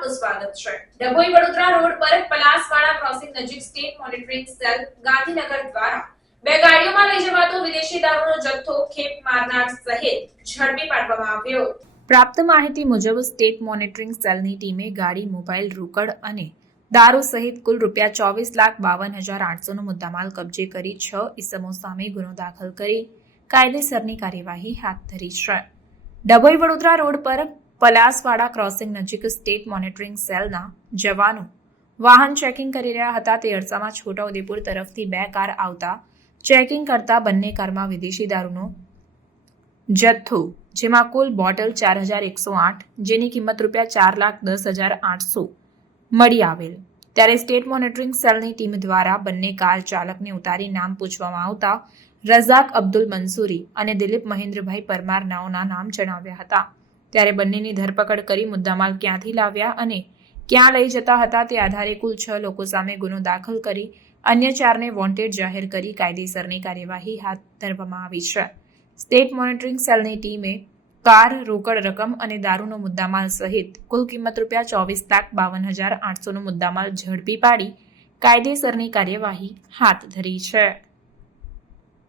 આપનું સ્વાગત છે। ડભોઈ વડોદરા રોડ પર પલાસવાડા ક્રોસિંગ નજીક સ્ટેટ મોનિટરિંગ સેલ ગાંધીનગર દ્વારા બે ગાડીઓમાં લઈ જવાતો વિદેશી દારૂનો જથ્થો ખેપ મારનાર સહિત ઝડપી પાડવામાં આવ્યો। પ્રાપ્ત માહિતી મુજબ સ્ટેટ મોનિટરિંગ સેલની ટીમે ગાડી, મોબાઈલ, રોકડ અને દારૂ સહિત કુલ ₹24,52,800નો મુદ્દામાલ કબજે કરી 6 ઇસમો સામે ગુનો દાખલ કરી કાયદેસરની કાર્યવાહી હાથ ધરી છે। ડભોઈ વડોદરા રોડ પર પલાસવાડા ક્રોસિંગ નજીક સ્ટેટ મોનિટરિંગ સેલના જવાનો વાહન ચેકિંગ કરી રહ્યા હતા। તે અરસામાં છોટાઉદેપુર તરફથી બે કાર આવતા ચેકિંગ કરતા બંને કારમાં વિદેશી દારૂનો જથ્થો, જેમાં કુલ બોટલ 4,108, જેની કિંમત ₹4,10,800 મળી આવેલ। ત્યારે સ્ટેટ મોનિટરિંગ સેલની ટીમ દ્વારા બંને કાર ચાલકને ઉતારી નામ પૂછવામાં આવતા રઝાક અબ્દુલ મંસૂરી અને દિલીપ મહેન્દ્રભાઈ પરમાર નાઓના નામ જણાવ્યા હતા। ત્યારે બંનેની ધરપકડ કરી મુદ્દામાલ ક્યાંથી લાવ્યા અને ક્યાં લઈ જતા હતા તે આધારે કુલ 6 લોકો સામે ગુનો દાખલ કરી અન્ય 4ને વોન્ટેડ જાહેર કરી કાયદેસરની કાર્યવાહી હાથ ધરવામાં આવી છે। સ્ટેટ મોનિટરિંગ સેલની ટીમે કાર, રોકડ રકમ અને દારૂનો મુદ્દામાલ સહિત કુલ કિંમત ₹24,52,800નો મુદ્દામાલ ઝડપી પાડી કાયદેસરની કાર્યવાહી હાથ ધરી છે।